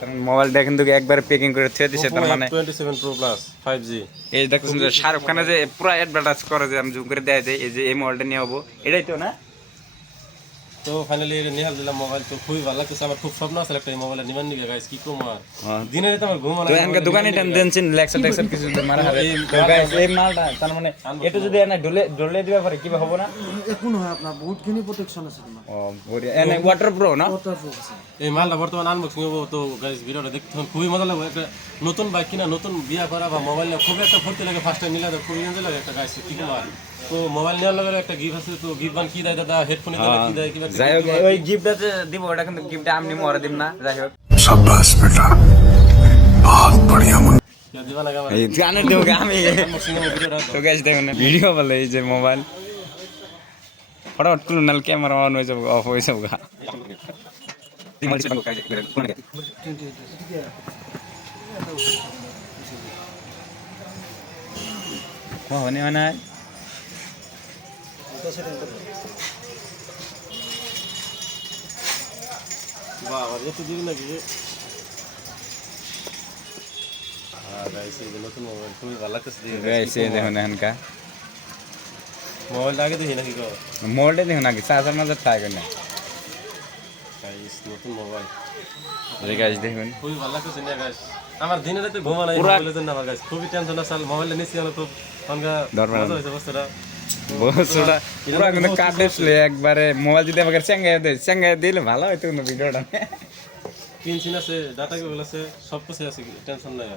তো মোবাইলটা মানে কিন্তু। মানে, একবার প্যাকিং করে থিয়ে দিছে তার মানে 27 প্রো প্লাস 5G এই দেখুন শাহরুখ খানের যে পুরো অ্যাডভার্টাইজ করে যে আমি জুম করে দেয় দেয় এই যে এই মোবাইলটা নিয়ে হব এটাই তো না? তো ফাইনালি নিহাল দিলাম মোবাইল তো খুবই ভালো লাগতেছে। আমার খুব স্বপ্ন আছে একটা মোবাইল নিবেন নিবে গাইস কি কম আর? হ্যাঁ। দিনে রাতে আমার ঘুম তো এখানকার দোকানে টেন টেনশন লেক্সার টেক্সার কিছু যদি মারা হবে। তো guys, এই মালটা তার মানে এটা যদি এনে ডলে ডলে দিবা পারে কিবা হবে না? এখন হয় আপনার বহুতখিনি প্রোটেকশন আছে তোমার। ও বড়িয়া। এনে ওয়াটার প্রো না? ওয়াটারপ্রুফ আছে। এই মালটা বর্তমান আনবক্সিং হব তো গাইস ভিডিওটা দেখতে খুবই মজা লাগবে। একটা নতুন বাইক কিনা নতুন বিয়া করা বা মোবাইল খুবই একটা ফুর্তি লাগে ফার্স্ট টাইম নিলে খুবই এনজয় লাগে একটা গাইস কি কম আর? তো মোবাইল নেওয়ার লগে একটা গিফট আছে তো গিফট বান কি দেয় দাদা? হেডফোন দিলে কি দেয় কিবা যাই হোক ওই গিফটটা দিব ওটা কিন্তু গিফটটা আমি নিমো ওরা দিব না যাই হোক शाबाश बेटा बहुत बढ़िया मुन्ना কিবা দিবা লাগে আমার এই গানের দেবো আমি আনবক্সিং হবো ভিডিওটা তো গাইস দেখুন ভিডিও বলে এই যে মোবাইল ফটাফট করুন নাহলে ক্যামেরা অন হয়ে যাবো অফ হয়ে যাবো গা মানে মোবাইলটা আগে দেখি নাকি মোবাইলটা দেখুন নাকি চার্জার মাজার করেন গাইস নতুন মোবাইল গাইস দেখুন। খুবই ভালো লাগতেছে না গাইস আমার দিনে রাতে ঘুমা নাই পুরা- মোবাইলের জন্য আমার গাইস খুবই টেনশন আছে। মোবাইলটা নিচ্ছি আমি তো হয়েছে বস্তুটা বছরটা পুরো কিন্তু কাটলে একবারে মোবাইল যদি আমাকে চেঙ্গাই দেয় চেঙ্গাই দিলে ভালো হইতো কোনো ভিডিওটা। কিনছিন আছে ডাটা কেবল আছে সব কিছু আছে টেনশন নাই